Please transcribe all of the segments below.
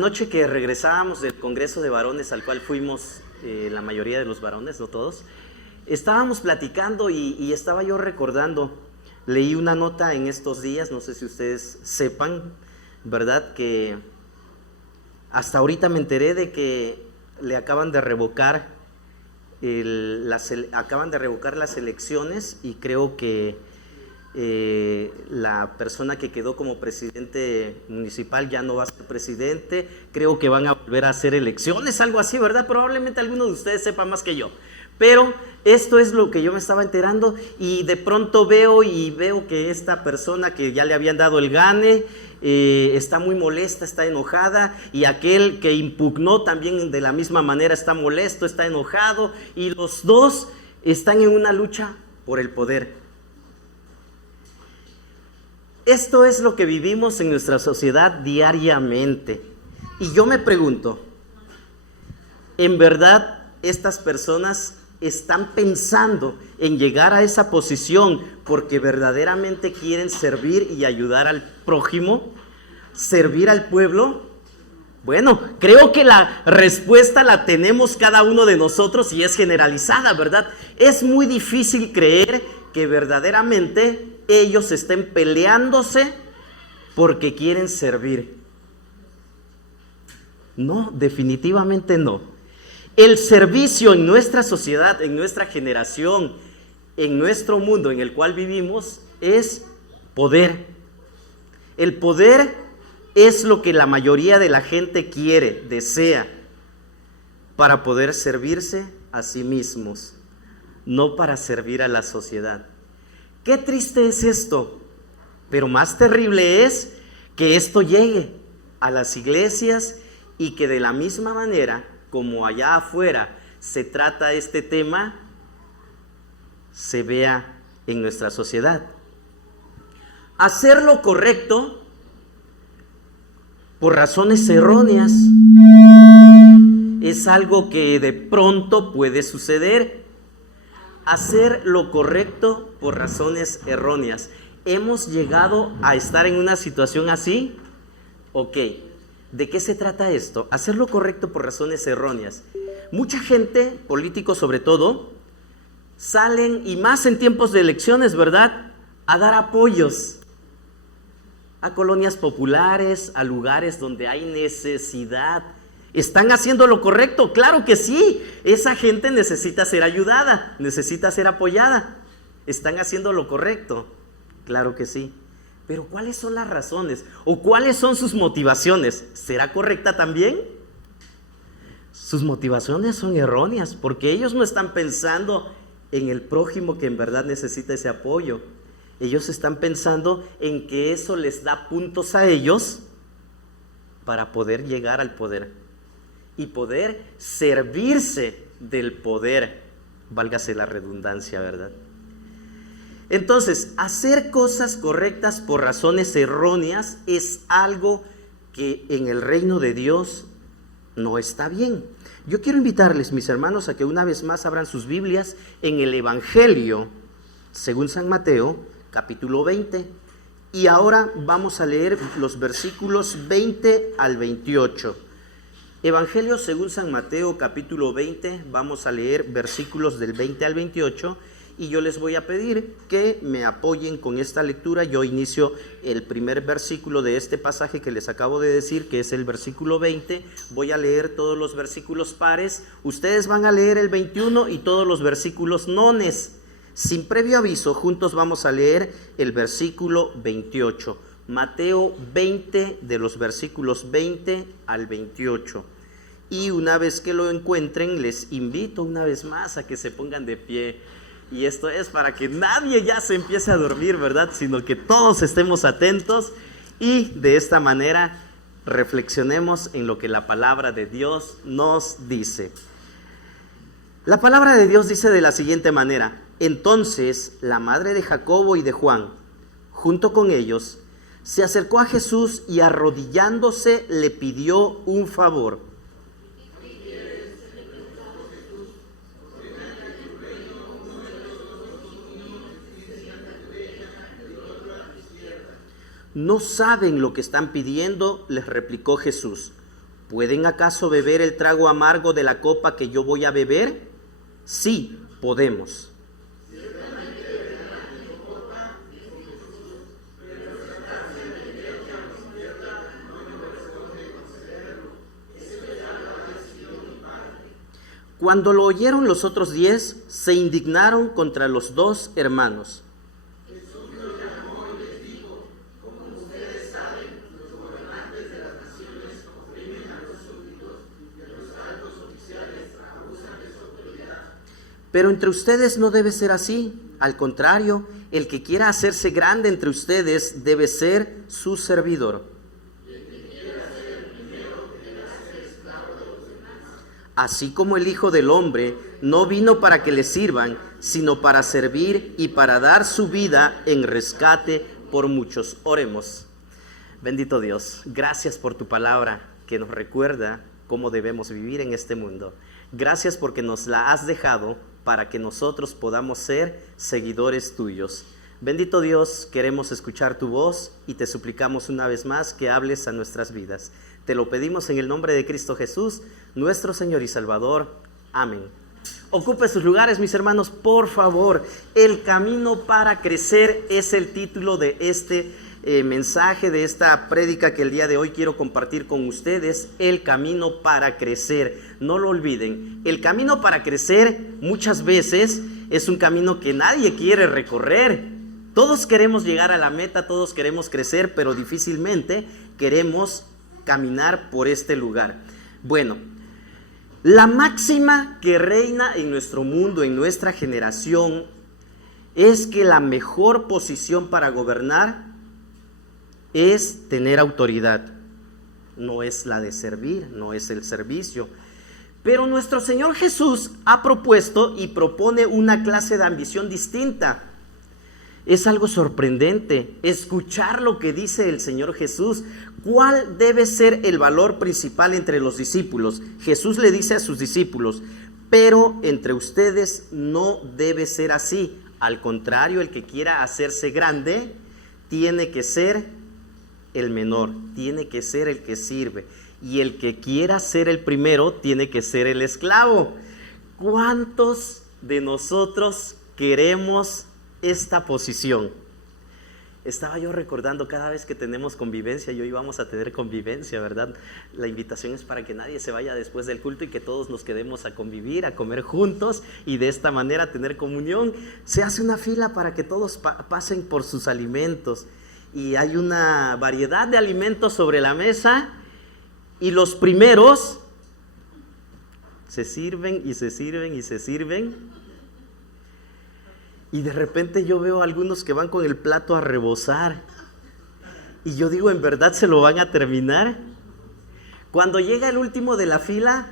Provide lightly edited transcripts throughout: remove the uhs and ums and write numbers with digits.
noche que regresábamos del Congreso de Varones al cual fuimos la mayoría de los varones, no todos, estábamos platicando y estaba yo recordando, leí una nota en estos días, no sé si ustedes sepan, ¿verdad? Que hasta ahorita me enteré de que le acaban de revocar las elecciones y creo que la persona que quedó como presidente municipal ya no va a ser presidente, creo que van a volver a hacer elecciones, algo así, ¿verdad? Probablemente alguno de ustedes sepa más que yo, pero esto es lo que yo me estaba enterando y de pronto veo que esta persona que ya le habían dado el gane está muy molesta, está enojada, y aquel que impugnó también de la misma manera está molesto, está enojado, y los dos están en una lucha por el poder. Esto es lo que vivimos en nuestra sociedad diariamente. Y yo me pregunto, ¿en verdad estas personas están pensando en llegar a esa posición porque verdaderamente quieren servir y ayudar al prójimo, servir al pueblo? Bueno, creo que la respuesta la tenemos cada uno de nosotros y es generalizada, ¿verdad? Es muy difícil creer que verdaderamente ellos estén peleándose porque quieren servir. No, definitivamente no. El servicio en nuestra sociedad, en nuestra generación, en nuestro mundo en el cual vivimos es poder. El poder es lo que la mayoría de la gente quiere, desea, para poder servirse a sí mismos, no para servir a la sociedad. Qué triste es esto, pero más terrible es que esto llegue a las iglesias y que de la misma manera como allá afuera se trata este tema, se vea en nuestra sociedad. Hacer lo correcto por razones erróneas es algo que de pronto puede suceder. Hacer lo correcto por razones erróneas. ¿Hemos llegado a estar en una situación así? Ok, ¿de qué se trata esto? Hacer lo correcto por razones erróneas. Mucha gente, políticos sobre todo, salen, y más en tiempos de elecciones, ¿verdad?, a dar apoyos a colonias populares, a lugares donde hay necesidad. ¿Están haciendo lo correcto? Claro que sí. Esa gente necesita ser ayudada, necesita ser apoyada. ¿Están haciendo lo correcto? Claro que sí. Pero ¿cuáles son las razones? ¿O cuáles son sus motivaciones? ¿Será correcta también? Sus motivaciones son erróneas, porque ellos no están pensando en el prójimo que en verdad necesita ese apoyo. Ellos están pensando en que eso les da puntos a ellos para poder llegar al poder y poder servirse del poder, válgase la redundancia, ¿verdad? Entonces, hacer cosas correctas por razones erróneas es algo que en el reino de Dios no está bien. Yo quiero invitarles, mis hermanos, a que una vez más abran sus Biblias en el Evangelio según San Mateo, capítulo 20. Y ahora vamos a leer los versículos 20 al 28. Evangelio según San Mateo, capítulo 20, vamos a leer versículos del 20 al 28. Y yo les voy a pedir que me apoyen con esta lectura. Yo inicio el primer versículo de este pasaje que les acabo de decir, que es el versículo 20. Voy a leer todos los versículos pares. Ustedes van a leer el 21 y todos los versículos nones. Sin previo aviso, juntos vamos a leer el versículo 28. Mateo 20, de los versículos 20 al 28. Y una vez que lo encuentren, les invito una vez más a que se pongan de pie. Y esto es para que nadie ya se empiece a dormir, ¿verdad? Sino que todos estemos atentos y de esta manera reflexionemos en lo que la palabra de Dios nos dice. La palabra de Dios dice de la siguiente manera: entonces la madre de Jacobo y de Juan, junto con ellos, se acercó a Jesús y arrodillándose le pidió un favor. No saben lo que están pidiendo, les replicó Jesús. ¿Pueden acaso beber el trago amargo de la copa que yo voy a beber? Sí, podemos. Cuando lo oyeron los otros 10, se indignaron contra los 2 hermanos. Pero entre ustedes no debe ser así. Al contrario, el que quiera hacerse grande entre ustedes debe ser su servidor. Así como el Hijo del Hombre no vino para que le sirvan, sino para servir y para dar su vida en rescate por muchos. Oremos. Bendito Dios, gracias por tu palabra que nos recuerda cómo debemos vivir en este mundo. Gracias porque nos la has dejado para que nosotros podamos ser seguidores tuyos. Bendito Dios, queremos escuchar tu voz y te suplicamos una vez más que hables a nuestras vidas. Te lo pedimos en el nombre de Cristo Jesús, nuestro Señor y Salvador. Amén. Ocupe sus lugares, mis hermanos, por favor. El camino para crecer es el título de este mensaje, de esta prédica que el día de hoy quiero compartir con ustedes. El camino para crecer. No lo olviden. El camino para crecer muchas veces es un camino que nadie quiere recorrer. Todos queremos llegar a la meta, todos queremos crecer, pero difícilmente queremos caminar por este lugar. Bueno, la máxima que reina en nuestro mundo, en nuestra generación, es que la mejor posición para gobernar es tener autoridad. No es la de servir, no es el servicio. Pero nuestro Señor Jesús ha propuesto y propone una clase de ambición distinta. Es algo sorprendente escuchar lo que dice el Señor Jesús. ¿Cuál debe ser el valor principal entre los discípulos? Jesús le dice a sus discípulos: pero entre ustedes no debe ser así. Al contrario, el que quiera hacerse grande tiene que ser el menor, tiene que ser el que sirve. Y el que quiera ser el primero tiene que ser el esclavo. ¿Cuántos de nosotros queremos esta posición? Estaba yo recordando, cada vez que tenemos convivencia, y hoy vamos a tener convivencia, ¿verdad? La invitación es para que nadie se vaya después del culto y que todos nos quedemos a convivir, a comer juntos y de esta manera tener comunión. Se hace una fila para que todos pasen por sus alimentos y hay una variedad de alimentos sobre la mesa y los primeros se sirven y se sirven y se sirven. Y de repente yo veo a algunos que van con el plato a rebosar. Y yo digo, ¿en verdad se lo van a terminar? Cuando llega el último de la fila,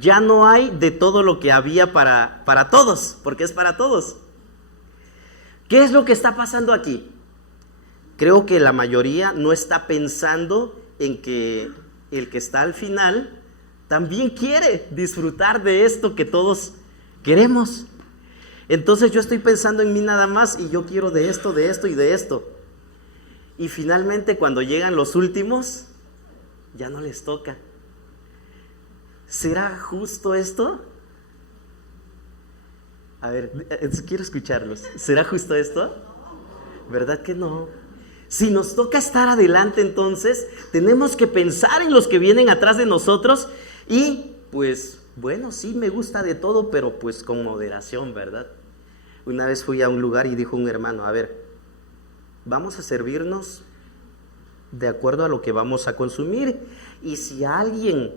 ya no hay de todo lo que había para todos, porque es para todos. ¿Qué es lo que está pasando aquí? Creo que la mayoría no está pensando en que el que está al final también quiere disfrutar de esto que todos queremos. Entonces yo estoy pensando en mí nada más y yo quiero de esto y de esto. Y finalmente cuando llegan los últimos, ya no les toca. ¿Será justo esto? A ver, quiero escucharlos. ¿Será justo esto? ¿Verdad que no? Si nos toca estar adelante, entonces tenemos que pensar en los que vienen atrás de nosotros y pues bueno, sí me gusta de todo, pero pues con moderación, ¿verdad? Una vez fui a un lugar y dijo un hermano: a ver, vamos a servirnos de acuerdo a lo que vamos a consumir, y si alguien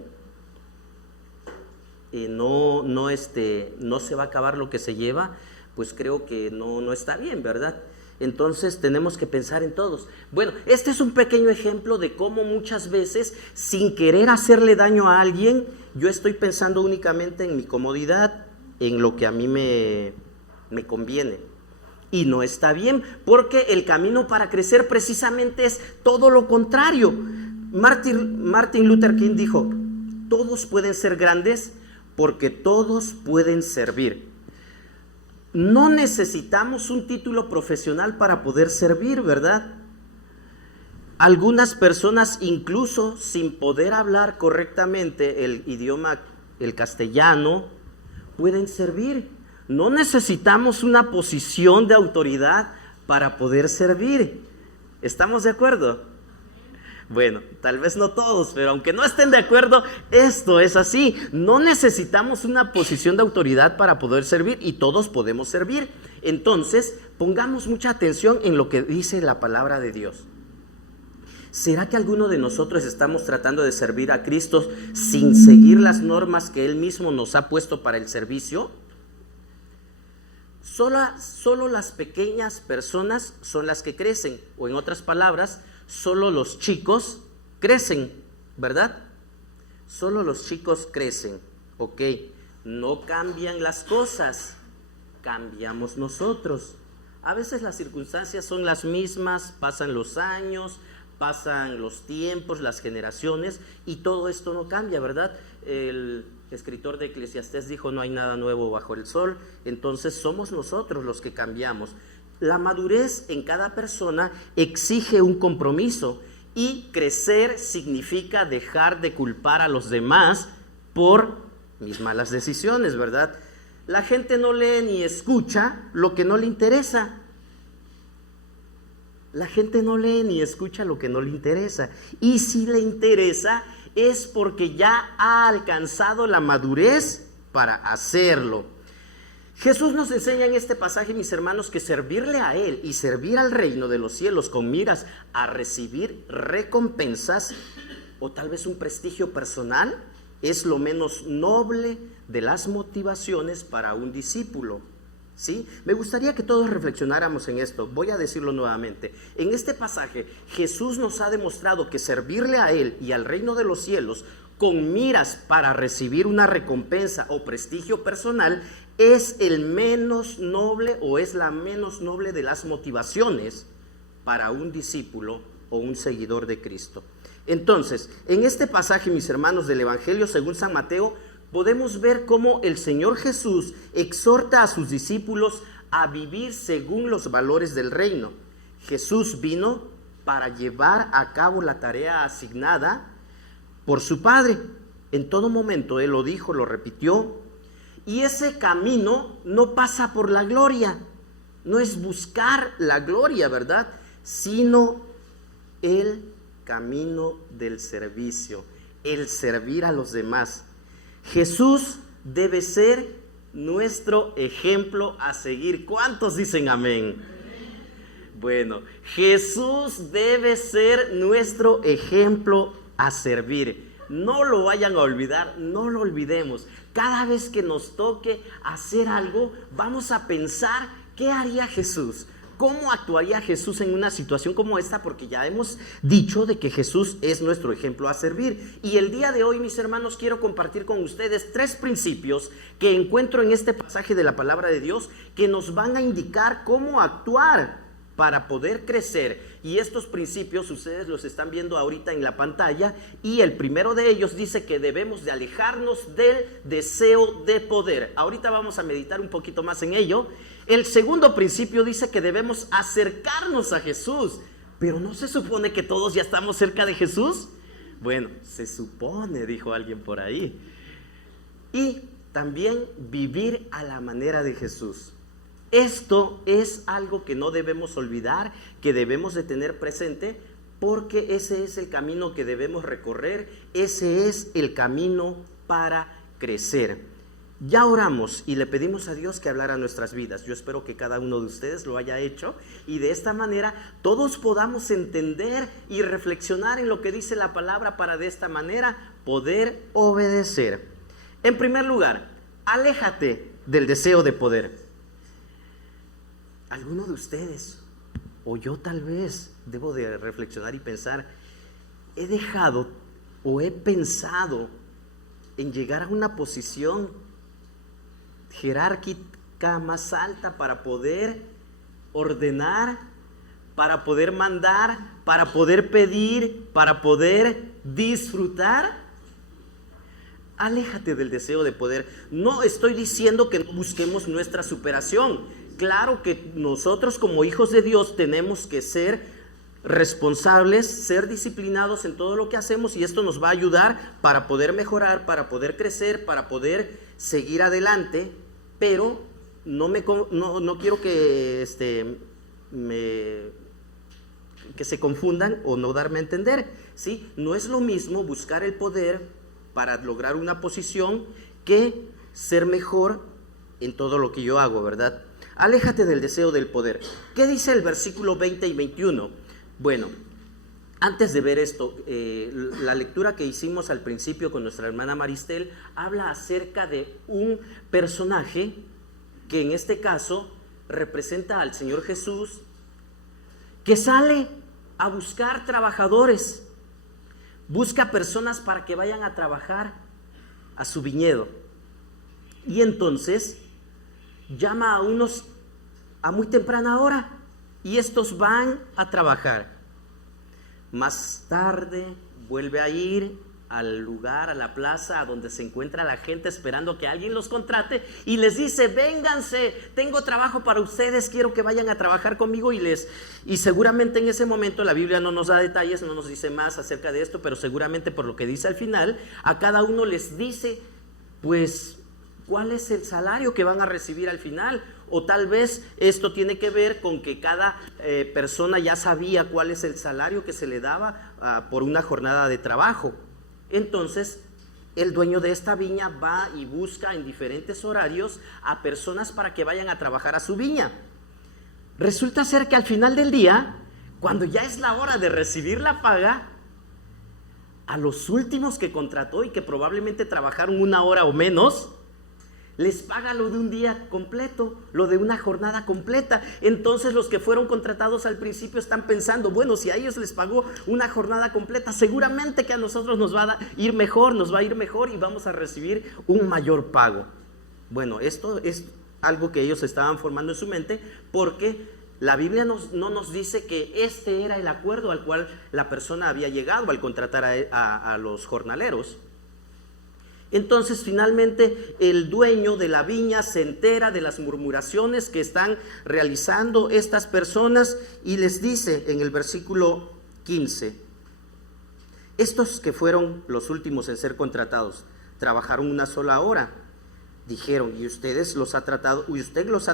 no se va a acabar lo que se lleva, pues creo que no está bien, ¿verdad? Entonces tenemos que pensar en todos. Bueno, este es un pequeño ejemplo de cómo muchas veces, sin querer hacerle daño a alguien, yo estoy pensando únicamente en mi comodidad, en lo que a mí me conviene. Y no está bien, porque el camino para crecer precisamente es todo lo contrario. Martin Luther King dijo: todos pueden ser grandes porque todos pueden servir. No necesitamos un título profesional para poder servir, ¿verdad? Algunas personas, incluso sin poder hablar correctamente el idioma, el castellano, pueden servir. No necesitamos una posición de autoridad para poder servir. ¿Estamos de acuerdo? Bueno, tal vez no todos, pero aunque no estén de acuerdo, esto es así. No necesitamos una posición de autoridad para poder servir y todos podemos servir. Entonces, pongamos mucha atención en lo que dice la palabra de Dios. ¿Será que alguno de nosotros estamos tratando de servir a Cristo sin seguir las normas que Él mismo nos ha puesto para el servicio? Solo las pequeñas personas son las que crecen, o en otras palabras, solo los chicos crecen, ¿verdad? Solo los chicos crecen, ok. No cambian las cosas, cambiamos nosotros. A veces las circunstancias son las mismas, pasan los años, pasan los tiempos, las generaciones, y todo esto no cambia, ¿verdad? El escritor de Eclesiastés dijo: no hay nada nuevo bajo el sol. Entonces somos nosotros los que cambiamos. La madurez en cada persona exige un compromiso, y crecer significa dejar de culpar a los demás por mis malas decisiones, ¿verdad? La gente no lee ni escucha lo que no le interesa. La gente no lee ni escucha lo que no le interesa. Y si le interesa es porque ya ha alcanzado la madurez para hacerlo. Jesús nos enseña en este pasaje, mis hermanos, que servirle a Él y servir al reino de los cielos con miras a recibir recompensas o tal vez un prestigio personal es lo menos noble de las motivaciones para un discípulo. ¿Sí? Me gustaría que todos reflexionáramos en esto. Voy a decirlo nuevamente. En este pasaje, Jesús nos ha demostrado que servirle a Él y al reino de los cielos con miras para recibir una recompensa o prestigio personal es el menos noble o es la menos noble de las motivaciones para un discípulo o un seguidor de Cristo. Entonces, en este pasaje, mis hermanos, del Evangelio según San Mateo, podemos ver cómo el Señor Jesús exhorta a sus discípulos a vivir según los valores del reino. Jesús vino para llevar a cabo la tarea asignada por su Padre. En todo momento Él lo dijo, lo repitió. Y ese camino no pasa por la gloria, no es buscar la gloria, ¿verdad? Sino el camino del servicio, el servir a los demás. Jesús debe ser nuestro ejemplo a seguir. ¿Cuántos dicen amén? Bueno, Jesús debe ser nuestro ejemplo a servir. No lo vayan a olvidar, no lo olvidemos. Cada vez que nos toque hacer algo, vamos a pensar: ¿qué haría Jesús? ¿Cómo actuaría Jesús en una situación como esta? Porque ya hemos dicho de que Jesús es nuestro ejemplo a servir. Y el día de hoy, mis hermanos, quiero compartir con ustedes 3 principios que encuentro en este pasaje de la palabra de Dios que nos van a indicar cómo actuar para poder crecer. Y estos principios ustedes los están viendo ahorita en la pantalla, y el primero de ellos dice que debemos de alejarnos del deseo de poder. Ahorita vamos a meditar un poquito más en ello. El segundo principio dice que debemos acercarnos a Jesús. Pero ¿no se supone que todos ya estamos cerca de Jesús? Bueno, se supone, dijo alguien por ahí. Y también vivir a la manera de Jesús. Esto es algo que no debemos olvidar, que debemos de tener presente, porque ese es el camino que debemos recorrer, ese es el camino para crecer. Ya oramos y le pedimos a Dios que hablara nuestras vidas. Yo espero que cada uno de ustedes lo haya hecho, y de esta manera todos podamos entender y reflexionar en lo que dice la palabra para de esta manera poder obedecer. En primer lugar, aléjate del deseo de poder. Alguno de ustedes, o yo tal vez, debo de reflexionar y pensar: he dejado o he pensado en llegar a una posición jerárquica más alta para poder ordenar, para poder mandar, para poder pedir, para poder disfrutar. Aléjate del deseo de poder. No estoy diciendo que no busquemos nuestra superación. Claro que nosotros como hijos de Dios tenemos que ser responsables, ser disciplinados en todo lo que hacemos, y esto nos va a ayudar para poder mejorar, para poder crecer, para poder seguir adelante. Pero no quiero que que se confundan o no darme a entender, ¿sí? No es lo mismo buscar el poder para lograr una posición que ser mejor en todo lo que yo hago, ¿verdad? Aléjate del deseo del poder. ¿Qué dice el versículo 20 y 21? Bueno, antes de ver esto, la lectura que hicimos al principio con nuestra hermana Maristel habla acerca de un personaje que en este caso representa al Señor Jesús, que sale a buscar trabajadores, busca personas para que vayan a trabajar a su viñedo. Y entonces llama a unos a muy temprana hora, y estos van a trabajar. Más tarde vuelve a ir al lugar, a la plaza, a donde se encuentra la gente esperando que alguien los contrate, y les dice: vénganse, tengo trabajo para ustedes, quiero que vayan a trabajar conmigo. Y seguramente en ese momento, la Biblia no nos da detalles, no nos dice más acerca de esto, pero seguramente por lo que dice al final, a cada uno les dice pues cuál es el salario que van a recibir al final. O tal vez esto tiene que ver con que cada persona ya sabía cuál es el salario que se le daba por una jornada de trabajo. Entonces el dueño de esta viña va y busca en diferentes horarios a personas para que vayan a trabajar a su viña. Resulta ser que al final del día, cuando ya es la hora de recibir la paga, a los últimos que contrató y que probablemente trabajaron una hora o menos, les paga lo de un día completo, lo de una jornada completa. Entonces los que fueron contratados al principio están pensando: bueno, si a ellos les pagó una jornada completa, seguramente que a nosotros nos va a ir mejor, y vamos a recibir un mayor pago. Bueno, esto es algo que ellos estaban formando en su mente, porque la Biblia no nos dice que este era el acuerdo al cual la persona había llegado al contratar a los jornaleros. Entonces finalmente el dueño de la viña se entera de las murmuraciones que están realizando estas personas, y les dice en el versículo 15: estos que fueron los últimos en ser contratados trabajaron una sola hora. Dijeron: y usted los ha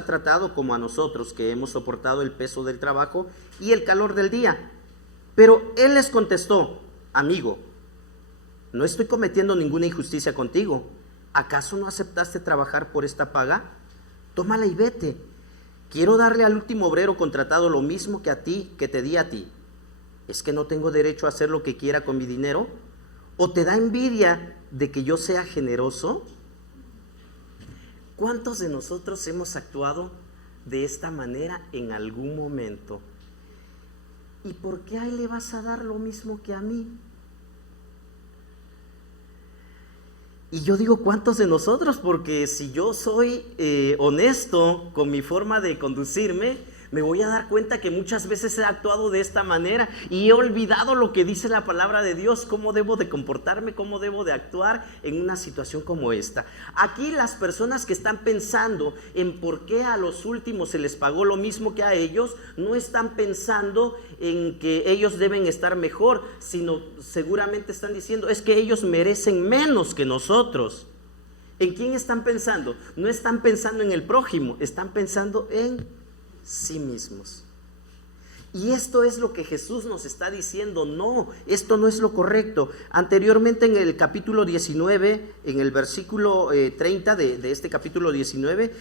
tratado como a nosotros, que hemos soportado el peso del trabajo y el calor del día. Pero él les contestó: amigo, no estoy cometiendo ninguna injusticia contigo. ¿Acaso no aceptaste trabajar por esta paga? Tómala y vete. Quiero darle al último obrero contratado lo mismo que a ti, que te di a ti. ¿Es que no tengo derecho a hacer lo que quiera con mi dinero? ¿O te da envidia de que yo sea generoso? ¿Cuántos de nosotros hemos actuado de esta manera en algún momento? ¿Y por qué a él le vas a dar lo mismo que a mí? Y yo digo: ¿cuántos de nosotros? Porque si yo soy honesto con mi forma de conducirme, me voy a dar cuenta que muchas veces he actuado de esta manera y he olvidado lo que dice la palabra de Dios, cómo debo de comportarme, cómo debo de actuar en una situación como esta. Aquí las personas que están pensando en por qué a los últimos se les pagó lo mismo que a ellos, no están pensando en que ellos deben estar mejor, sino seguramente están diciendo: es que ellos merecen menos que nosotros. ¿En quién están pensando? No están pensando en el prójimo, están pensando en sí mismos. Y esto es lo que Jesús nos está diciendo: no, esto no es lo correcto. Anteriormente en el capítulo 19, en el versículo 30 de este capítulo 19,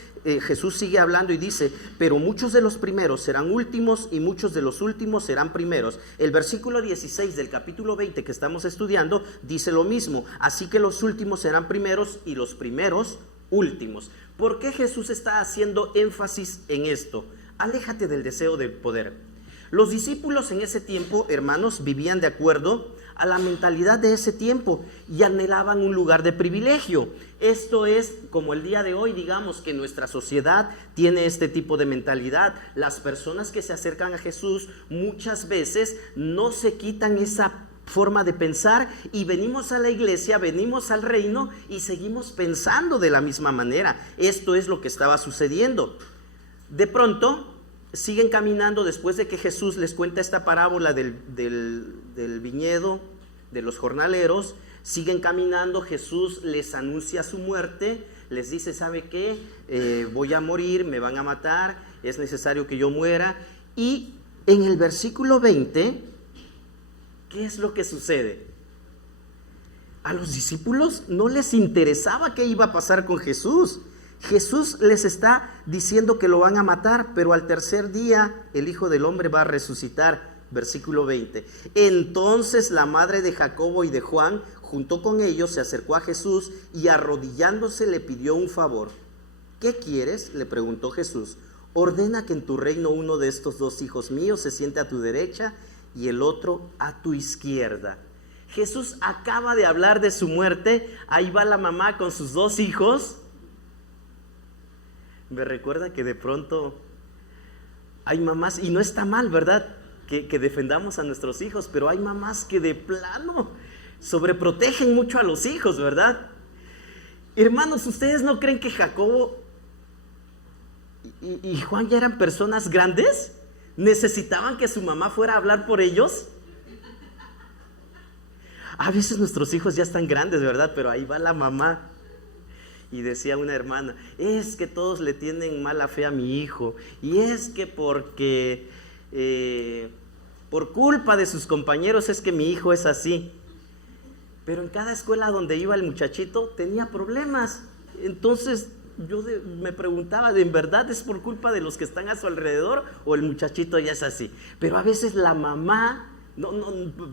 Jesús sigue hablando y dice: pero muchos de los primeros serán últimos y muchos de los últimos serán primeros. El versículo 16 del capítulo 20 que estamos estudiando dice lo mismo: así que los últimos serán primeros y los primeros últimos. ¿Por qué Jesús está haciendo énfasis en esto? Aléjate del deseo del poder. Los discípulos en ese tiempo, hermanos, vivían de acuerdo a la mentalidad de ese tiempo y anhelaban un lugar de privilegio. Esto es como el día de hoy, digamos que nuestra sociedad tiene este tipo de mentalidad. Las personas que se acercan a Jesús muchas veces no se quitan esa forma de pensar, y venimos a la iglesia, venimos al reino y seguimos pensando de la misma manera. Esto es lo que estaba sucediendo. De pronto siguen caminando después de que Jesús les cuenta esta parábola del viñedo, de los jornaleros. Siguen caminando, Jesús les anuncia su muerte, les dice, ¿sabe qué? Voy a morir, me van a matar, es necesario que yo muera. Y en el versículo 20, ¿qué es lo que sucede? A los discípulos no les interesaba qué iba a pasar con Jesús. Jesús les está diciendo que lo van a matar, pero al tercer día el Hijo del Hombre va a resucitar. Versículo 20. Entonces la madre de Jacobo y de Juan, junto con ellos, se acercó a Jesús y arrodillándose le pidió un favor. ¿Qué quieres?, le preguntó Jesús. Ordena que en tu reino uno de estos dos hijos míos se siente a tu derecha y el otro a tu izquierda. Jesús acaba de hablar de su muerte. Ahí va la mamá con sus dos hijos. Me recuerda que de pronto hay mamás, y no está mal, ¿verdad?, que defendamos a nuestros hijos, pero hay mamás que de plano sobreprotegen mucho a los hijos, ¿verdad? Hermanos, ¿ustedes no creen que Jacobo y Juan ya eran personas grandes? ¿Necesitaban que su mamá fuera a hablar por ellos? A veces nuestros hijos ya están grandes, ¿verdad? Pero ahí va la mamá. Y decía una hermana, es que todos le tienen mala fe a mi hijo, y es que porque por culpa de sus compañeros es que mi hijo es así. Pero en cada escuela donde iba el muchachito tenía problemas. Entonces yo me preguntaba, ¿en verdad es por culpa de los que están a su alrededor o el muchachito ya es así? Pero a veces la mamá,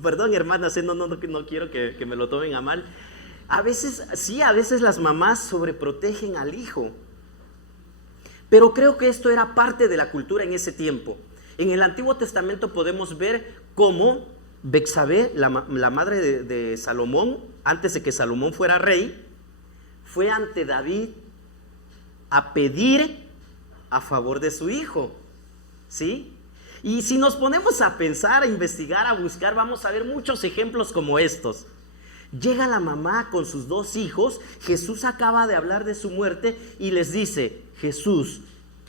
perdón hermanas, no quiero que me lo tomen a mal. A veces las mamás sobreprotegen al hijo. Pero creo que esto era parte de la cultura en ese tiempo. En el Antiguo Testamento podemos ver cómo Betsabé, la madre de Salomón, antes de que Salomón fuera rey, fue ante David a pedir a favor de su hijo, ¿sí? Y si nos ponemos a pensar, a investigar, a buscar, vamos a ver muchos ejemplos como estos. Llega la mamá con sus dos hijos, Jesús acaba de hablar de su muerte y les dice, Jesús,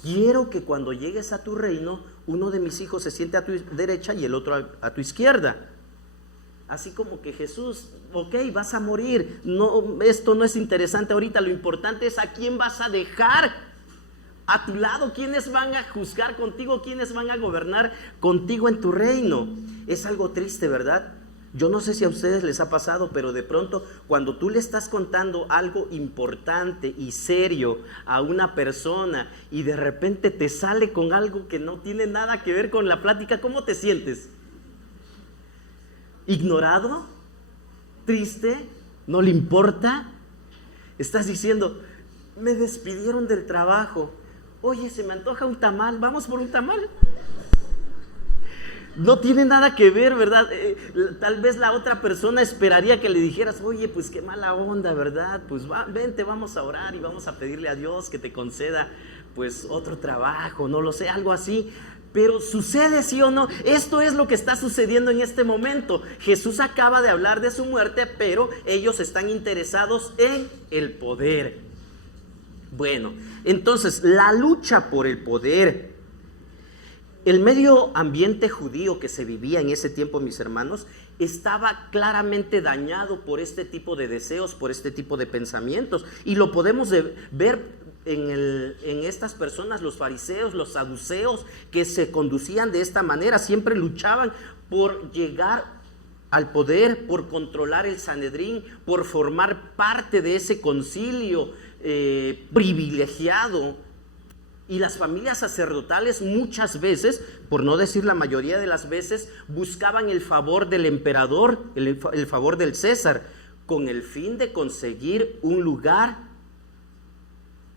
quiero que cuando llegues a tu reino, uno de mis hijos se siente a tu derecha y el otro a tu izquierda. Así como que Jesús, ok, vas a morir, no, esto no es interesante ahorita, lo importante es a quién vas a dejar a tu lado, quiénes van a juzgar contigo, quiénes van a gobernar contigo en tu reino. Es algo triste, ¿verdad? Yo no sé si a ustedes les ha pasado, pero de pronto cuando tú le estás contando algo importante y serio a una persona y de repente te sale con algo que no tiene nada que ver con la plática, ¿cómo te sientes? ¿Ignorado? ¿Triste? ¿No le importa? Estás diciendo, me despidieron del trabajo. Oye, se me antoja un tamal, ¿vamos por un tamal? No tiene nada que ver, ¿verdad? Tal vez la otra persona esperaría que le dijeras, oye, pues qué mala onda, ¿verdad? Pues vente, vamos a orar y vamos a pedirle a Dios que te conceda pues otro trabajo, no lo sé, algo así. Pero sucede, ¿sí o no? Esto es lo que está sucediendo en este momento. Jesús acaba de hablar de su muerte, pero ellos están interesados en el poder. Bueno, entonces la lucha por el poder. El medio ambiente judío que se vivía en ese tiempo, mis hermanos, estaba claramente dañado por este tipo de deseos, por este tipo de pensamientos. Y lo podemos ver en estas personas, los fariseos, los saduceos, que se conducían de esta manera. Siempre luchaban por llegar al poder, por controlar el Sanedrín, por formar parte de ese concilio privilegiado. Y las familias sacerdotales muchas veces, por no decir la mayoría de las veces, buscaban el favor del emperador, el favor del César, con el fin de conseguir un lugar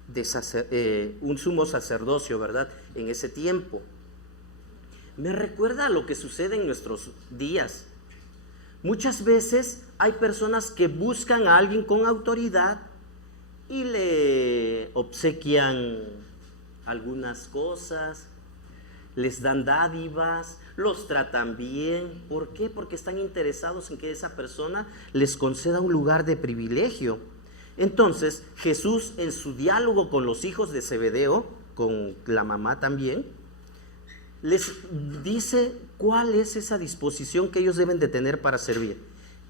de un sumo sacerdocio, ¿verdad? En ese tiempo. Me recuerda a lo que sucede en nuestros días. Muchas veces hay personas que buscan a alguien con autoridad y le obsequian algunas cosas, les dan dádivas, los tratan bien. ¿Por qué? Porque están interesados en que esa persona les conceda un lugar de privilegio. Entonces Jesús, en su diálogo con los hijos de Zebedeo, con la mamá también, les dice cuál es esa disposición que ellos deben de tener para servir.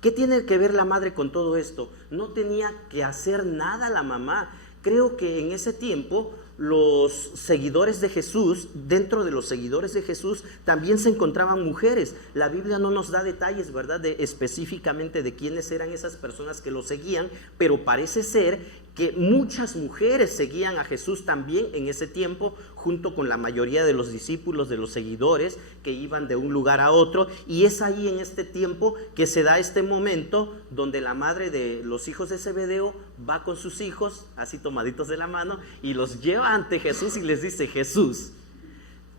¿Qué tiene que ver la madre con todo esto? No tenía que hacer nada la mamá. Creo que en ese tiempo los seguidores de Jesús, dentro de los seguidores de Jesús, también se encontraban mujeres. La Biblia no nos da detalles, ¿verdad?, específicamente de quiénes eran esas personas que lo seguían, pero parece ser que muchas mujeres seguían a Jesús también en ese tiempo, junto con la mayoría de los discípulos, de los seguidores que iban de un lugar a otro. Y es ahí en este tiempo que se da este momento donde la madre de los hijos de Zebedeo va con sus hijos, así tomaditos de la mano, y los lleva ante Jesús y les dice: Jesús,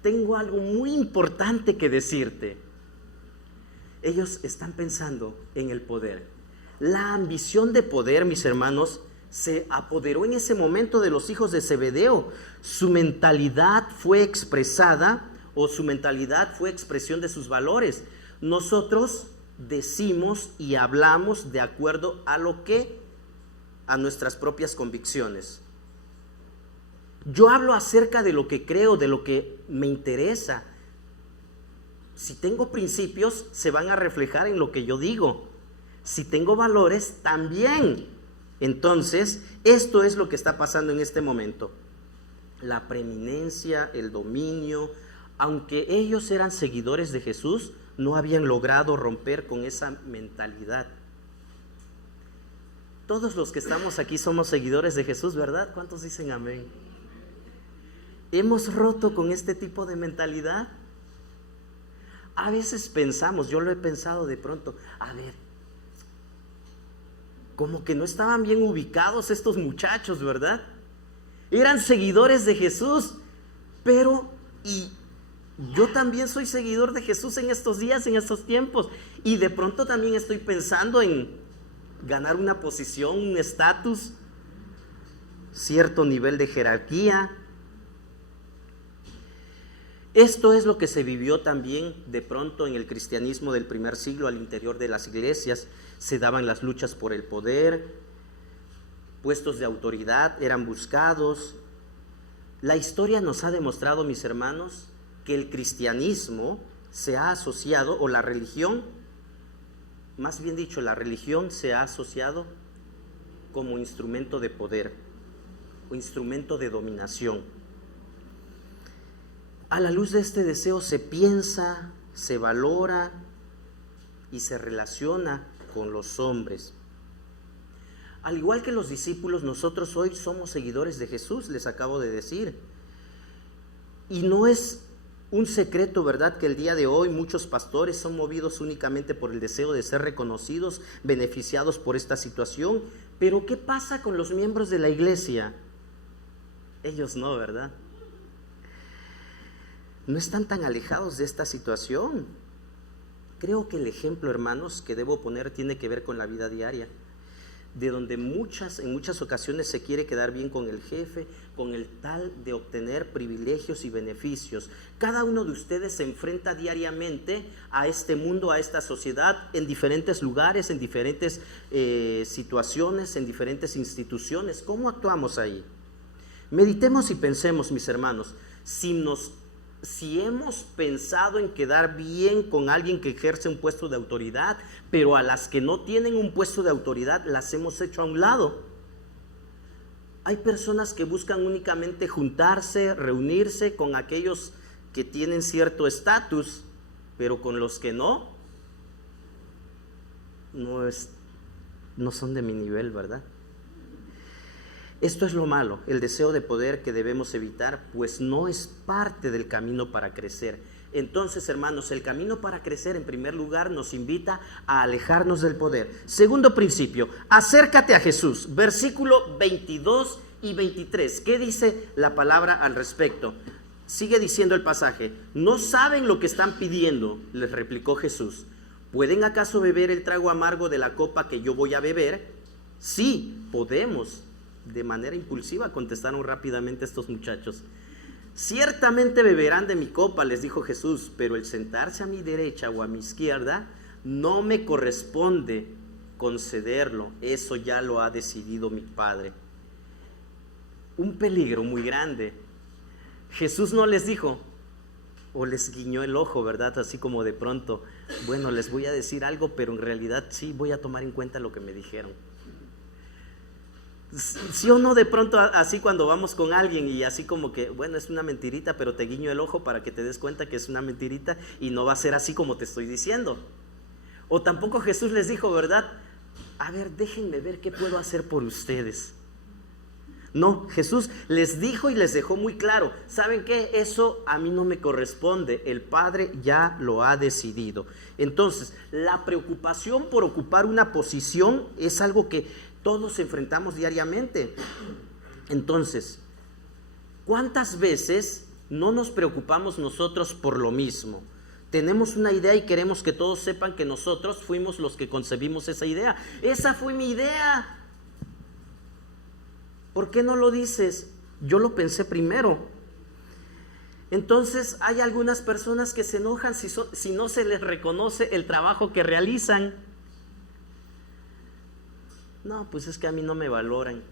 tengo algo muy importante que decirte. Ellos están pensando en el poder. La ambición de poder, mis hermanos, se apoderó en ese momento de los hijos de Zebedeo. Su mentalidad fue expresada, o su mentalidad fue expresión de sus valores. Nosotros decimos y hablamos de acuerdo a nuestras propias convicciones. Yo hablo acerca de lo que creo, de lo que me interesa. Si tengo principios, se van a reflejar en lo que yo digo. Si tengo valores, también. Entonces, esto es lo que está pasando en este momento. La preeminencia, el dominio, aunque ellos eran seguidores de Jesús, no habían logrado romper con esa mentalidad. Todos los que estamos aquí somos seguidores de Jesús, ¿verdad? ¿Cuántos dicen amén? ¿Hemos roto con este tipo de mentalidad? A veces pensamos, yo lo he pensado de pronto, a ver, como que no estaban bien ubicados estos muchachos, ¿verdad? Eran seguidores de Jesús, pero y yo también soy seguidor de Jesús en estos días, en estos tiempos, y de pronto también estoy pensando en ganar una posición, un estatus, cierto nivel de jerarquía. Esto es lo que se vivió también de pronto en el cristianismo del primer siglo al interior de las iglesias. Se daban las luchas por el poder, puestos de autoridad eran buscados. La historia nos ha demostrado, mis hermanos, que el cristianismo se ha asociado, o la religión, más bien dicho, la religión se ha asociado como instrumento de poder o instrumento de dominación. A la luz de este deseo se piensa, se valora y se relaciona con los hombres. Al igual que los discípulos, nosotros hoy somos seguidores de Jesús, les acabo de decir. Y no es un secreto, ¿verdad?, que el día de hoy muchos pastores son movidos únicamente por el deseo de ser reconocidos, beneficiados por esta situación. Pero ¿qué pasa con los miembros de la iglesia? Ellos no, ¿verdad? No están tan alejados de esta situación. Creo que el ejemplo, hermanos, que debo poner tiene que ver con la vida diaria, de donde en muchas ocasiones se quiere quedar bien con el jefe, con el tal de obtener privilegios y beneficios. Cada uno de ustedes se enfrenta diariamente a este mundo, a esta sociedad, en diferentes lugares, en diferentes situaciones, en diferentes instituciones. ¿Cómo actuamos ahí? Meditemos y pensemos, mis hermanos, si hemos pensado en quedar bien con alguien que ejerce un puesto de autoridad, pero a las que no tienen un puesto de autoridad las hemos hecho a un lado. Hay personas que buscan únicamente juntarse, reunirse con aquellos que tienen cierto estatus, pero con los que no son de mi nivel, ¿verdad? Esto es lo malo, el deseo de poder que debemos evitar, pues no es parte del camino para crecer. Entonces, hermanos, el camino para crecer, en primer lugar, nos invita a alejarnos del poder. Segundo principio, acércate a Jesús. Versículo 22 y 23. ¿Qué dice la palabra al respecto? Sigue diciendo el pasaje: ¿no saben lo que están pidiendo?, les replicó Jesús. ¿Pueden acaso beber el trago amargo de la copa que yo voy a beber? Sí, podemos. De manera impulsiva contestaron rápidamente estos muchachos. Ciertamente beberán de mi copa, les dijo Jesús, pero el sentarse a mi derecha o a mi izquierda no me corresponde concederlo. Eso ya lo ha decidido mi Padre. Un peligro muy grande. Jesús no les dijo: O les guiñó el ojo, ¿verdad? Así como de pronto, bueno, les voy a decir algo, pero en realidad sí voy a tomar en cuenta lo que me dijeron. ¿Sí o no? De pronto así cuando vamos con alguien y así como que, bueno, es una mentirita, pero te guiño el ojo para que te des cuenta que es una mentirita y no va a ser así como te estoy diciendo. O tampoco Jesús les dijo, ¿verdad? A ver, déjenme ver qué puedo hacer por ustedes. No, Jesús les dijo y les dejó muy claro, ¿saben qué? Eso a mí no me corresponde, el Padre ya lo ha decidido. Entonces, la preocupación por ocupar una posición es algo que todos enfrentamos diariamente. Entonces, ¿cuántas veces no nos preocupamos nosotros por lo mismo? Tenemos una idea y queremos que todos sepan que nosotros fuimos los que concebimos esa idea. Esa fue mi idea. ¿Por qué no lo dices? Yo lo pensé primero. Entonces hay algunas personas que se enojan si no se les reconoce el trabajo que realizan. No, pues es que a mí no me valoran.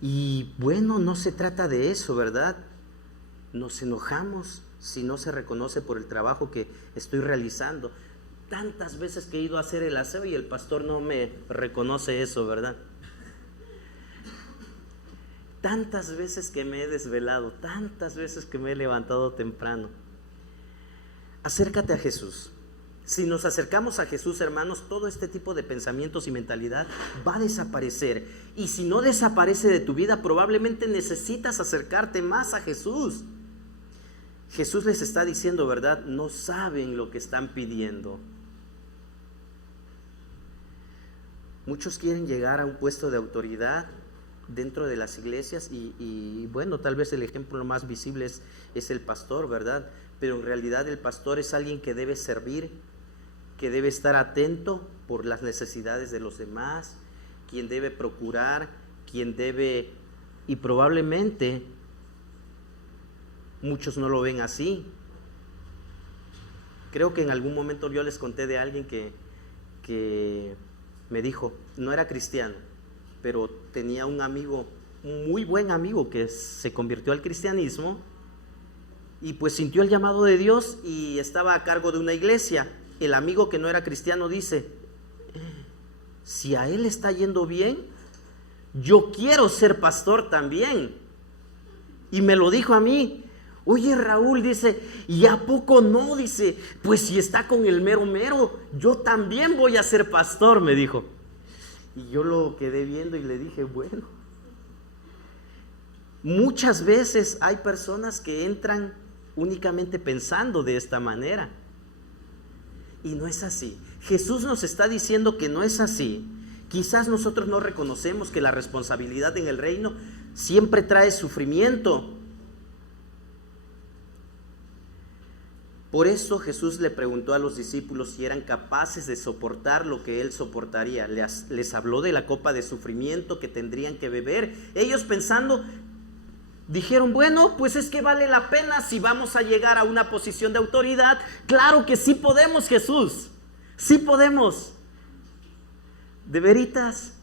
Y bueno, no se trata de eso, ¿verdad? Nos enojamos si no se reconoce por el trabajo que estoy realizando. Tantas veces que he ido a hacer el aseo y el pastor no me reconoce eso, ¿verdad? Tantas veces que me he desvelado, tantas veces que me he levantado temprano. Acércate a Jesús. Si nos acercamos a Jesús, hermanos, todo este tipo de pensamientos y mentalidad va a desaparecer. Y si no desaparece de tu vida, probablemente necesitas acercarte más a Jesús. Jesús les está diciendo, ¿verdad? No saben lo que están pidiendo. Muchos quieren llegar a un puesto de autoridad dentro de las iglesias y bueno, tal vez el ejemplo más visible es el pastor, ¿verdad? Pero en realidad el pastor es alguien que debe servir, que debe estar atento por las necesidades de los demás, quien debe procurar, quien debe, y probablemente muchos no lo ven así. Creo que en algún momento yo les conté de alguien que me dijo, no era cristiano, pero tenía un amigo, un muy buen amigo que se convirtió al cristianismo y pues sintió el llamado de Dios y estaba a cargo de una iglesia. El amigo que no era cristiano dice, si a él está yendo bien, yo quiero ser pastor también. Y me lo dijo a mí. Oye, Raúl, dice, ¿y a poco no? Dice, pues si está con el mero mero, yo también voy a ser pastor, me dijo. Y yo lo quedé viendo y le dije, bueno, muchas veces hay personas que entran únicamente pensando de esta manera. Y no es así. Jesús nos está diciendo que no es así. Quizás nosotros no reconocemos que la responsabilidad en el reino siempre trae sufrimiento. Por eso Jesús le preguntó a los discípulos si eran capaces de soportar lo que él soportaría. Les habló de la copa de sufrimiento que tendrían que beber. Ellos pensando, dijeron, bueno, pues es que vale la pena si vamos a llegar a una posición de autoridad. Claro que sí podemos, Jesús, sí podemos. ¿De veritas?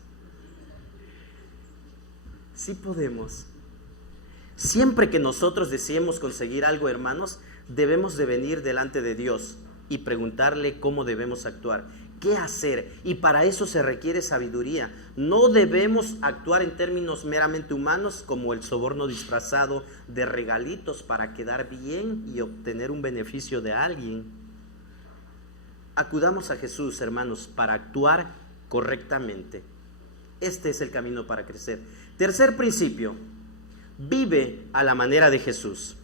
Sí podemos. Siempre que nosotros deseemos conseguir algo, hermanos, debemos de venir delante de Dios y preguntarle cómo debemos actuar, qué hacer, y para eso se requiere sabiduría. No debemos actuar en términos meramente humanos como el soborno disfrazado de regalitos para quedar bien y obtener un beneficio de alguien. Acudamos a Jesús, hermanos, para actuar correctamente. Este es el camino para crecer. Tercer principio, vive a la manera de Jesús.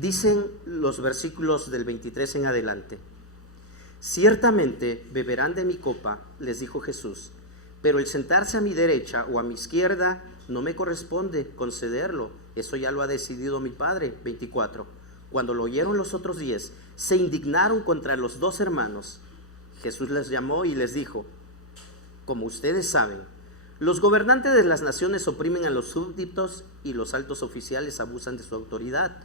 Dicen los versículos del 23 en adelante: ciertamente beberán de mi copa, les dijo Jesús, pero el sentarse a mi derecha o a mi izquierda no me corresponde concederlo, eso ya lo ha decidido mi Padre. 24. Cuando lo oyeron los otros 10, se indignaron contra los dos hermanos. Jesús les llamó y les dijo: como ustedes saben, los gobernantes de las naciones oprimen a los súbditos y los altos oficiales abusan de su autoridad.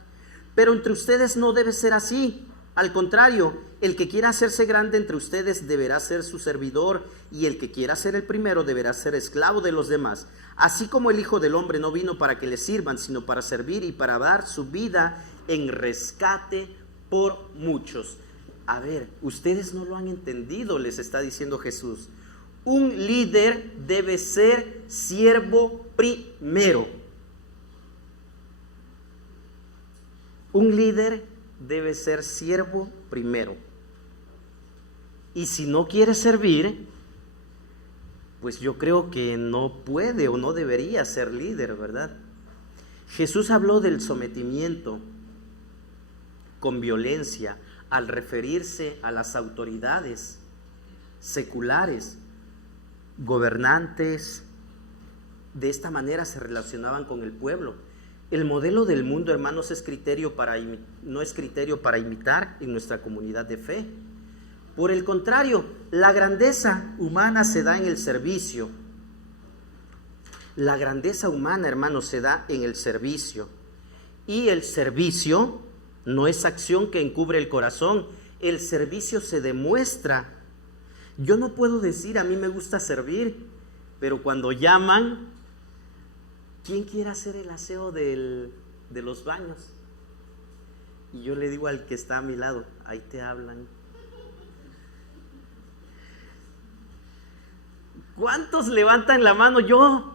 Pero entre ustedes no debe ser así. Al contrario, el que quiera hacerse grande entre ustedes deberá ser su servidor, y el que quiera ser el primero deberá ser esclavo de los demás. Así como el Hijo del Hombre no vino para que le sirvan, sino para servir y para dar su vida en rescate por muchos. A ver, ustedes no lo han entendido, les está diciendo Jesús. Un líder debe ser siervo primero. Un líder debe ser siervo primero. Y si no quiere servir, pues yo creo que no puede o no debería ser líder, ¿verdad? Jesús habló del sometimiento con violencia al referirse a las autoridades seculares, gobernantes. De esta manera se relacionaban con el pueblo. El modelo del mundo, hermanos, no es criterio para imitar en nuestra comunidad de fe. Por el contrario, la grandeza humana se da en el servicio. La grandeza humana, hermanos, se da en el servicio. Y el servicio no es acción que encubre el corazón. El servicio se demuestra. Yo no puedo decir, a mí me gusta servir, pero cuando llaman, ¿quién quiere hacer el aseo de los baños? Y yo le digo al que está a mi lado, ahí te hablan. ¿Cuántos levantan la mano? Yo.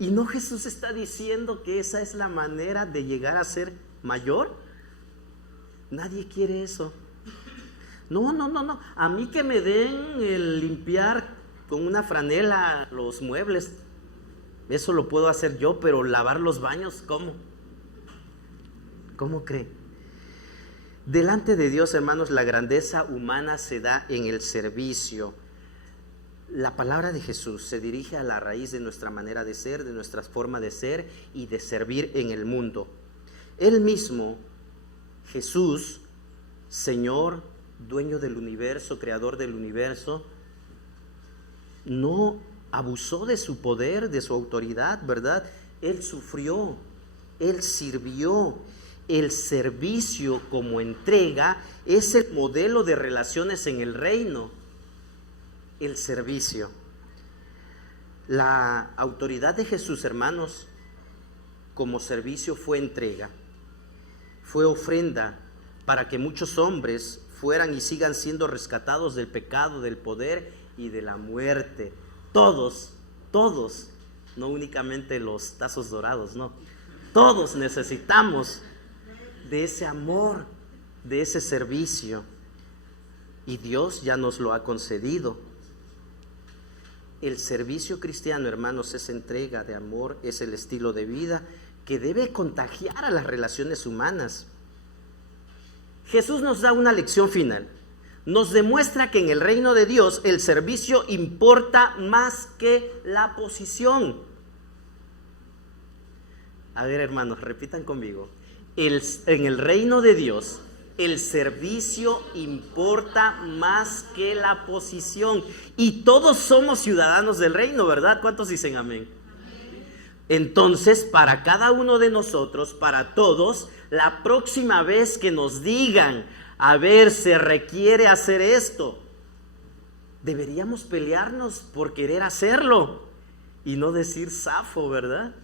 ¿Y no Jesús está diciendo que esa es la manera de llegar a ser mayor? Nadie quiere eso. No. A mí que me den el limpiar con una franela los muebles, eso lo puedo hacer yo, pero lavar los baños, ¿cómo? ¿Cómo cree? Delante de Dios, hermanos, la grandeza humana se da en el servicio. La palabra de Jesús se dirige a la raíz de nuestra manera de ser, de nuestra forma de ser y de servir en el mundo. Él mismo, Jesús, Señor, dueño del universo, creador del universo, no abusó de su poder, de su autoridad, ¿verdad? Él sufrió, Él sirvió. El servicio como entrega es el modelo de relaciones en el reino. El servicio. La autoridad de Jesús, hermanos, como servicio fue entrega, fue ofrenda para que muchos hombres fueran y sigan siendo rescatados del pecado, del poder y de la muerte. Todos, no únicamente los tazos dorados, no. Todos necesitamos de ese amor, de ese servicio. Y Dios ya nos lo ha concedido. El servicio cristiano, hermanos, es entrega de amor, es el estilo de vida que debe contagiar a las relaciones humanas. Jesús nos da una lección final. Nos demuestra que en el reino de Dios el servicio importa más que la posición. A ver, hermanos, repitan conmigo. En el reino de Dios el servicio importa más que la posición. Y todos somos ciudadanos del reino, ¿verdad? ¿Cuántos dicen amén? Entonces, para cada uno de nosotros, para todos, la próxima vez que nos digan, a ver, se requiere hacer esto, deberíamos pelearnos por querer hacerlo y no decir zafo, ¿verdad?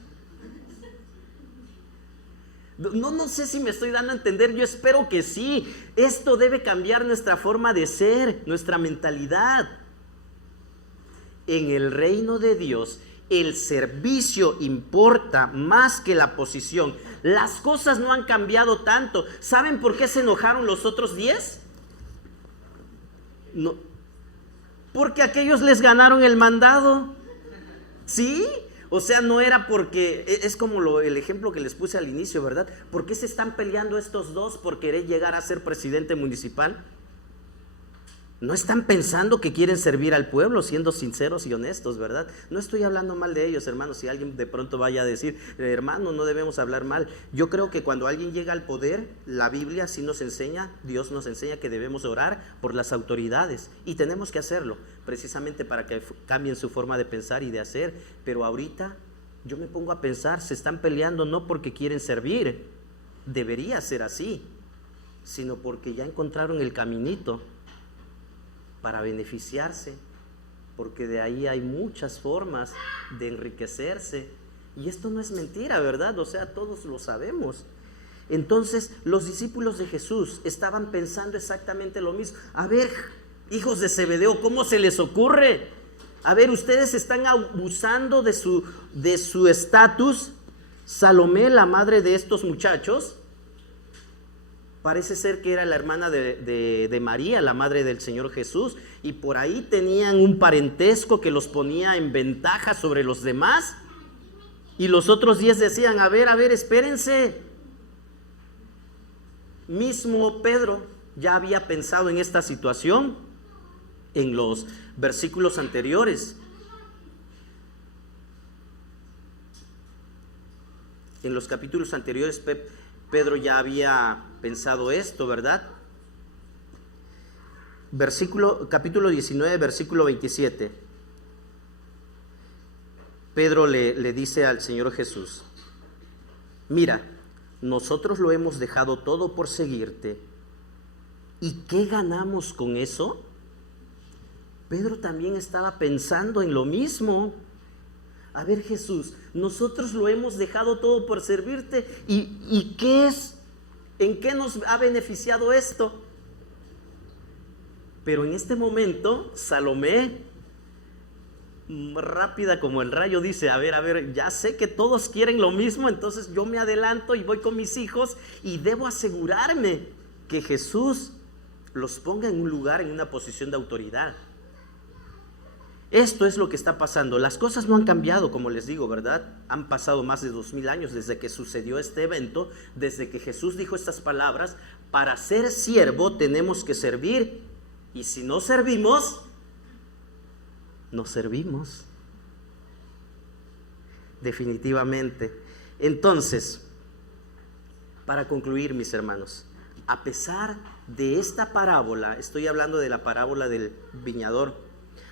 No sé si me estoy dando a entender, yo espero que sí. Esto debe cambiar nuestra forma de ser, nuestra mentalidad. En el reino de Dios, el servicio importa más que la posición. Las cosas no han cambiado tanto. ¿Saben por qué se enojaron los otros 10? No, porque aquellos les ganaron el mandado. ¿Sí? O sea, no era porque, es como el ejemplo que les puse al inicio, ¿verdad? ¿Por qué se están peleando estos dos por querer llegar a ser presidente municipal? No están pensando que quieren servir al pueblo, siendo sinceros y honestos, ¿verdad? No estoy hablando mal de ellos, hermanos. Si alguien de pronto vaya a decir, hermano, no debemos hablar mal. Yo creo que cuando alguien llega al poder, la Biblia sí nos enseña, Dios nos enseña que debemos orar por las autoridades. Y tenemos que hacerlo, precisamente para que cambien su forma de pensar y de hacer. Pero ahorita yo me pongo a pensar, se están peleando no porque quieren servir. Debería ser así. sino porque ya encontraron el caminito para beneficiarse, porque de ahí hay muchas formas de enriquecerse. Y esto no es mentira, ¿verdad? O sea, todos lo sabemos. Entonces, los discípulos de Jesús estaban pensando exactamente lo mismo. A ver, hijos de Zebedeo, ¿cómo se les ocurre? A ver, ustedes están abusando de su estatus. Salomé, la madre de estos muchachos, parece ser que era la hermana de María, la madre del Señor Jesús, y por ahí tenían un parentesco que los ponía en ventaja sobre los demás. Y los otros 10 decían, a ver, espérense. Mismo Pedro ya había pensado en esta situación en los versículos anteriores. En los capítulos anteriores Pedro ya había pensado esto, ¿verdad? Capítulo 19, versículo 27. Pedro le dice al Señor Jesús, mira, nosotros lo hemos dejado todo por seguirte. ¿Y qué ganamos con eso? Pedro también estaba pensando en lo mismo. A ver, Jesús, nosotros lo hemos dejado todo por servirte. ¿Y qué es? ¿En qué nos ha beneficiado esto? Pero en este momento, Salomé, rápida como el rayo, dice, a ver, ya sé que todos quieren lo mismo, entonces yo me adelanto y voy con mis hijos y debo asegurarme que Jesús los ponga en un lugar, en una posición de autoridad. Esto es lo que está pasando. Las cosas no han cambiado, como les digo, ¿verdad? Han pasado más de 2000 años desde que sucedió este evento, desde que Jesús dijo estas palabras: para ser siervo tenemos que servir, y si no servimos, no servimos. Definitivamente. Entonces, para concluir, mis hermanos, a pesar de esta parábola, estoy hablando de la parábola del viñador,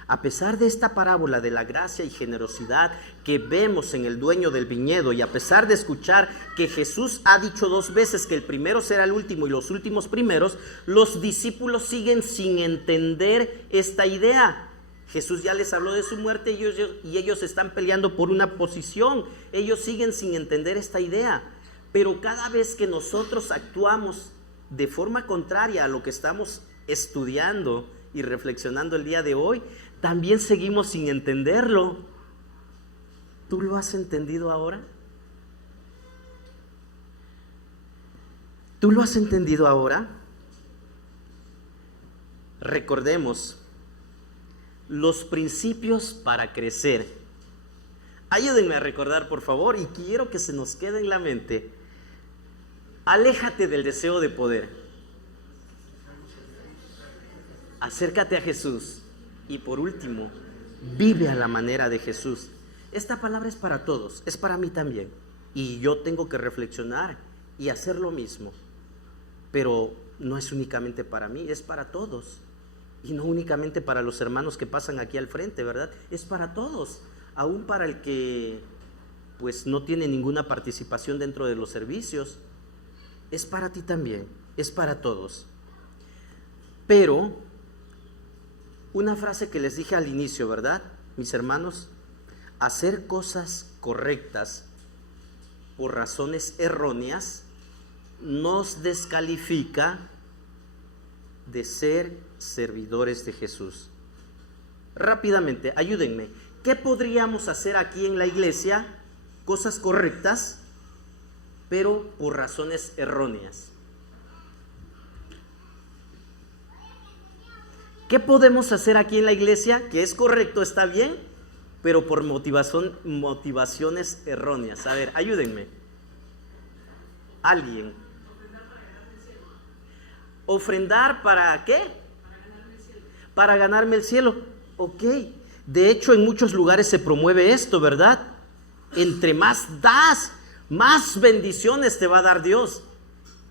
a pesar de esta parábola de la gracia y generosidad que vemos en el dueño del viñedo, y a pesar de escuchar que Jesús ha dicho 2 veces que el primero será el último y los últimos primeros, los discípulos siguen sin entender esta idea. Jesús ya les habló de su muerte y ellos están peleando por una posición. Ellos siguen sin entender esta idea. Pero cada vez que nosotros actuamos de forma contraria a lo que estamos estudiando y reflexionando el día de hoy, también seguimos sin entenderlo. ¿Tú lo has entendido ahora? ¿Tú lo has entendido ahora? Recordemos los principios para crecer. Ayúdenme a recordar, por favor, y quiero que se nos quede en la mente. Aléjate del deseo de poder. Acércate a Jesús. Y por último, vive a la manera de Jesús. Esta palabra es para todos, es para mí también. Y yo tengo que reflexionar y hacer lo mismo. Pero no es únicamente para mí, es para todos. Y no únicamente para los hermanos que pasan aquí al frente, ¿verdad? Es para todos, aún para el que pues no tiene ninguna participación dentro de los servicios. Es para ti también, es para todos. Pero una frase que les dije al inicio, ¿verdad, mis hermanos? Hacer cosas correctas por razones erróneas nos descalifica de ser servidores de Jesús. Rápidamente, ayúdenme. ¿Qué podríamos hacer aquí en la iglesia? Cosas correctas, pero por razones erróneas. ¿Qué podemos hacer aquí en la iglesia? Que es correcto, está bien, pero por motivaciones erróneas. A ver, ayúdenme. Alguien. ¿Ofrendar para qué? Para ganarme el cielo. Ok. De hecho, en muchos lugares se promueve esto, ¿verdad? Entre más das, más bendiciones te va a dar Dios.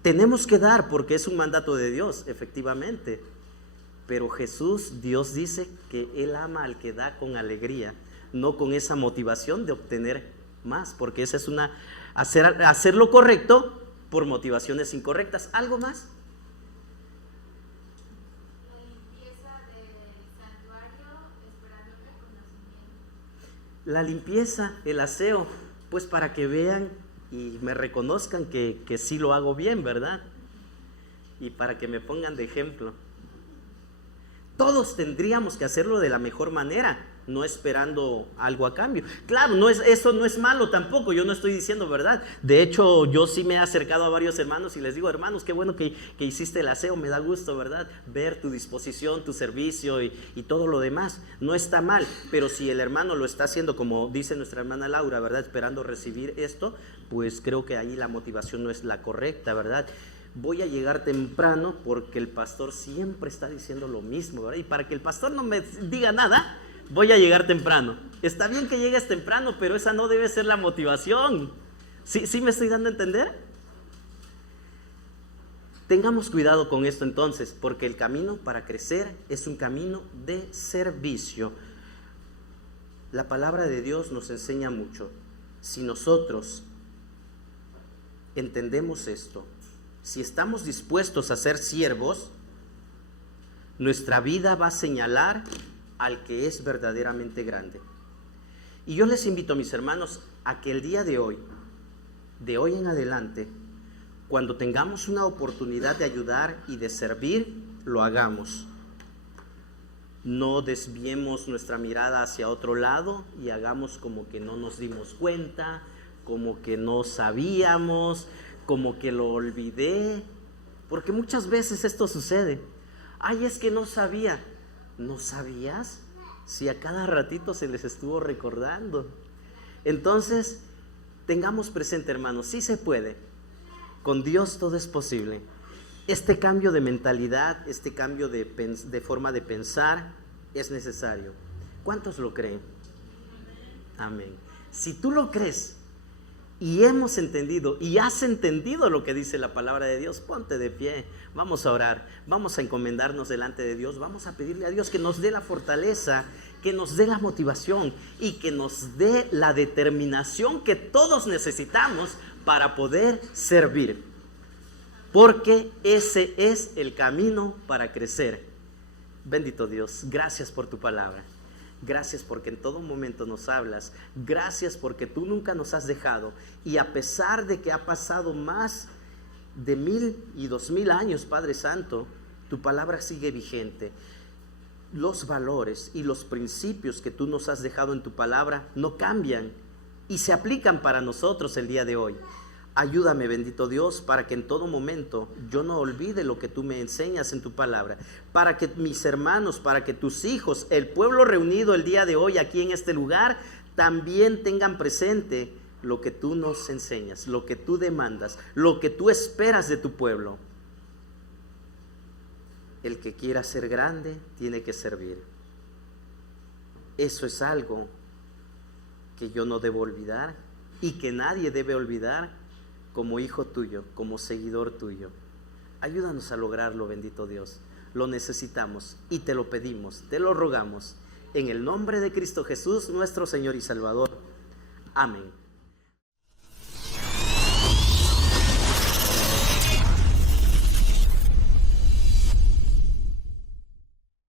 Tenemos que dar porque es un mandato de Dios, efectivamente. Pero Jesús, Dios dice que Él ama al que da con alegría, no con esa motivación de obtener más, porque esa es hacer lo correcto por motivaciones incorrectas. ¿Algo más? La limpieza, el aseo, pues para que vean y me reconozcan que sí lo hago bien, ¿verdad? Y para que me pongan de ejemplo. Todos tendríamos que hacerlo de la mejor manera, no esperando algo a cambio. Claro, eso no es malo tampoco, yo no estoy diciendo, ¿verdad? De hecho, yo sí me he acercado a varios hermanos y les digo, hermanos, qué bueno que hiciste el aseo, me da gusto, ¿verdad? Ver tu disposición, tu servicio y todo lo demás. No está mal, pero si el hermano lo está haciendo, como dice nuestra hermana Laura, ¿verdad? Esperando recibir esto, pues creo que ahí la motivación no es la correcta, ¿verdad? Voy a llegar temprano porque el pastor siempre está diciendo lo mismo, ¿verdad? Y para que el pastor no me diga nada, voy a llegar temprano. Está bien que llegues temprano, pero esa no debe ser la motivación. ¿Sí me estoy dando a entender? Tengamos cuidado con esto entonces, porque el camino para crecer es un camino de servicio. La palabra de Dios nos enseña mucho. Si nosotros entendemos esto, si estamos dispuestos a ser siervos, nuestra vida va a señalar al que es verdaderamente grande. Y yo les invito, mis hermanos, a que el día de hoy en adelante, cuando tengamos una oportunidad de ayudar y de servir, lo hagamos. No desviemos nuestra mirada hacia otro lado y hagamos como que no nos dimos cuenta, como que no sabíamos, como que lo olvidé, porque muchas veces esto sucede. Ay, es que no sabía. ¿No sabías? Si a cada ratito se les estuvo recordando. Entonces, tengamos presente, hermanos, sí se puede. Con Dios todo es posible. Este cambio de mentalidad, este cambio de forma de pensar es necesario. ¿Cuántos lo creen? Amén. Si tú lo crees y hemos entendido y has entendido lo que dice la palabra de Dios, ponte de pie, vamos a orar, vamos a encomendarnos delante de Dios, vamos a pedirle a Dios que nos dé la fortaleza, que nos dé la motivación y que nos dé la determinación que todos necesitamos para poder servir, porque ese es el camino para crecer. Bendito Dios, gracias por tu palabra. Gracias porque en todo momento nos hablas. Gracias porque tú nunca nos has dejado. Y a pesar de que ha pasado más de 1000 y 2000 años, Padre Santo, tu palabra sigue vigente. Los valores y los principios que tú nos has dejado en tu palabra no cambian y se aplican para nosotros el día de hoy. Ayúdame, bendito Dios, para que en todo momento yo no olvide lo que tú me enseñas en tu palabra, para que mis hermanos, para que tus hijos, el pueblo reunido el día de hoy aquí en este lugar, también tengan presente lo que tú nos enseñas, lo que tú demandas, lo que tú esperas de tu pueblo. El que quiera ser grande tiene que servir. Eso es algo que yo no debo olvidar y que nadie debe olvidar como hijo tuyo, como seguidor tuyo. Ayúdanos a lograrlo, bendito Dios. Lo necesitamos y te lo pedimos, te lo rogamos. En el nombre de Cristo Jesús, nuestro Señor y Salvador. Amén.